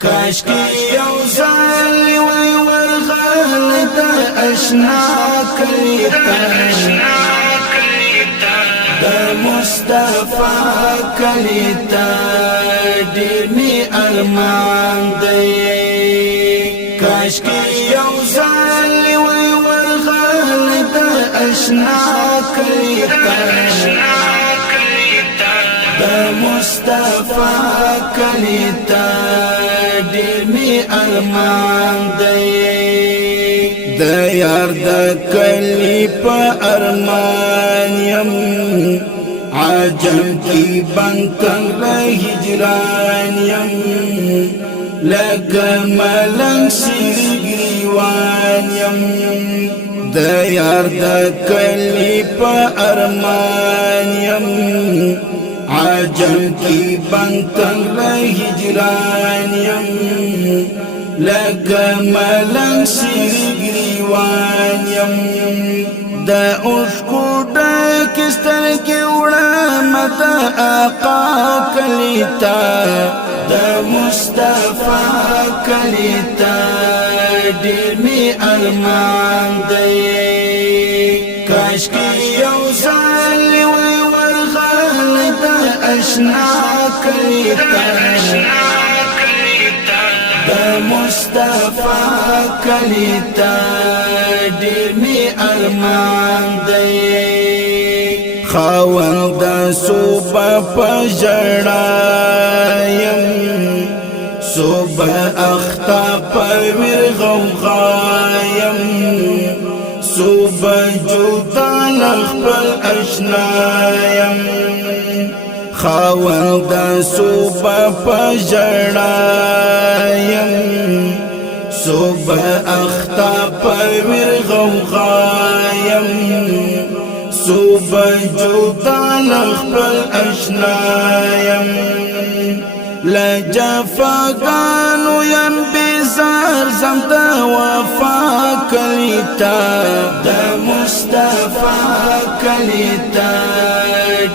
کاش کی یو ځل وی ورغل د اشنا کلیتا د مصطفی کلیتا ډیر می ارمان دی کاش کی یو ځل وی ورغل د اشنا کلیتا د مصطفی کلیتا ډیر می ارمان دی د یار د کلی په ارمان یم عجم کی بنکن هجران یم لکه ملنګ سیګریوان یم د یار د کلی په ارمان یم عجم کی بنکن هجران یم لکه ملنګ سیګریوان یم د اوښکو ډکې سترګې وړم د آقا کلیتا د مصطفی کلیتا ډېر می ارمان دی کاش کی یو ځل وی ورغل د اشنا کلیتا د مصطفی کلیتا ډیر می ارمان دی خاوند صوبه پجړا یم صوبه اختا پر غوغایم صوبه جوتا لخپل اشنایم خاوند صوبه پجړا یم صوبه اختا پر غوغایم صوبه جوتا لخپل اشنایم لجفاگانو یم بیزار زم دا وفا کلیتا دا مصطفی کلیتا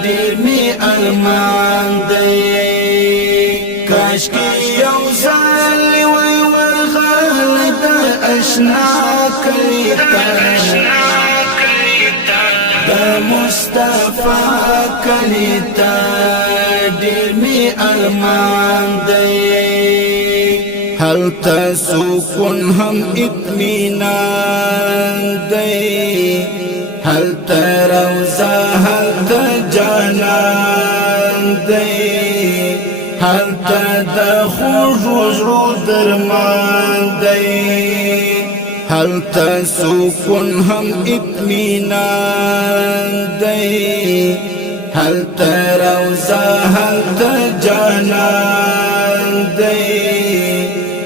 ډیر می ارمان دی کاش کی یو ځل وی ورغل د اشنا کلیتا د مصطفی کلیتا ډیر می ارمان دی هلته سکون هم اطمینان دی هلته روضه هلته جانان دی هلته د خوږو زړو درمان دی هلته سکون هم اطمینان دی هلته روضه هلته جانان دی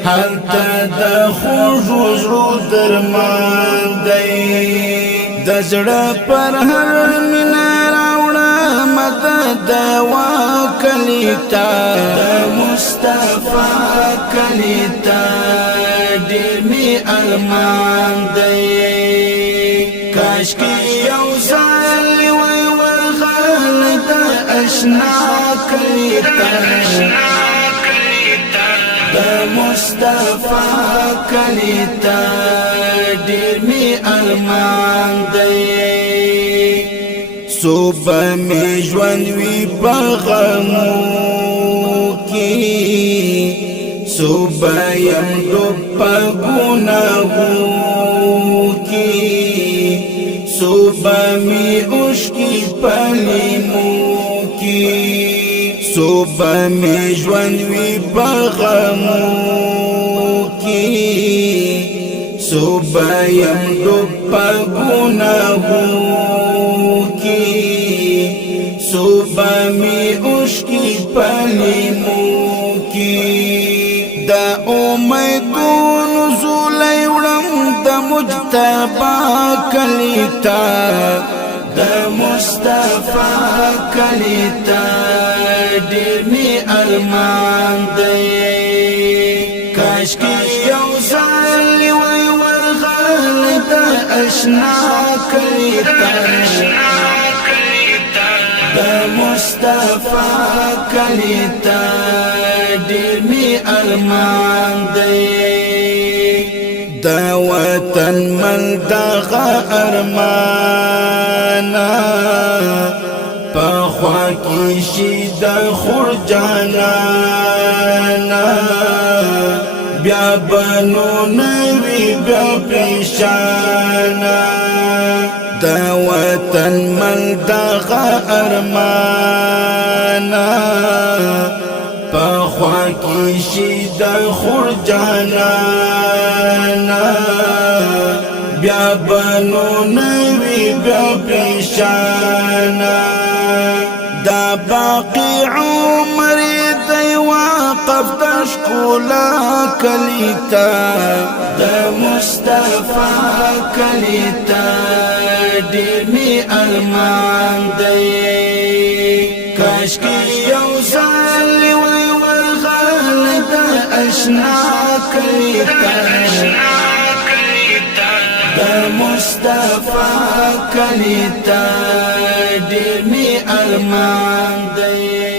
هلته د خوږو زړو درمان دی د زړه پر هر مینه راوړم د دوا کلیتا د مصطفی کلیتا ډیر می ارمان دی کاش کی یو ځل وی ورغل د اشنا کلیتا د مصطفی کلیتا ډیر می ارمان دی صوبه می ژوند وی په غمو کې صوبه یم ډوب په ګناهو کې صوبه می اوښکې په لیمو کې صوبه می ژوند وی په غمو کې صوبه یم ډوب په ګناهو کې صوبه می اوښکې په لیمو کې د امیدونو زولی وړم د مجتبی کلیتا د مصطفی کلیتا ډیر می ارمان دی کاش کی یو ځل وی ورغل د اشنا کلیتا د مصطفی کلیتا ډیر می ارمان دی دا وطن من دغه ارمانا پخوا کی شي د خور جانانا بیا بنو نوی بیا پیشانا دا وطن من دغه ارمانا پخوا کی شي د خور جانانا بیا بنو نوی بیا پیشانا دا باقی عمر دی واقف دشکولا کلیتا دا مصطفی کلیتا ډیر می ارمان دی کاشکی یو ځل وی ورغل دا اشنا کلیتا دا مصطفی کلیتا ډیر می ارمان دی